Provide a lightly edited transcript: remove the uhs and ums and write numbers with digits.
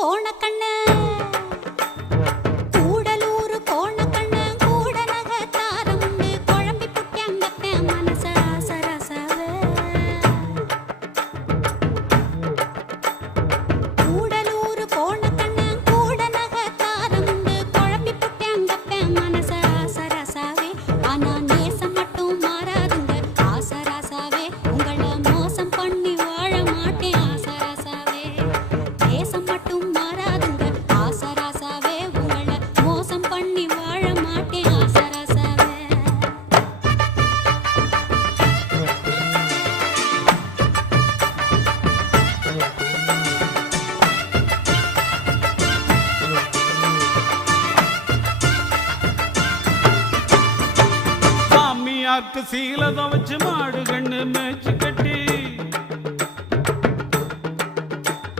கோணக்கண்ணு கூடலூர் கோணக்கண்ணு கூட நகத்தாரமுண்டு குழம்பி புட்டியங்கத்த மனச ஆசரசவே கூடலூர் கோணக்கண்ணு கூட நகத்தாரமுண்டு குழம்பி புட்டியங்கத்த மனச ஆசரசவே ஆனா நேசம் மட்டும் மாறாதுங்க ஆசரசவே உங்களை மோசம் பண்ணி வாழ மாட்டேன் ஆசரசவே நேசம் மட்டும் மாறாதுங்க ஆசரசவே உங்களை மோசம் பண்ணி வாழ மாட்டேன் ஆசரசவே சாமியாக்கு சீலத வச்சு மாடு கண்ணு மேய்ச்சி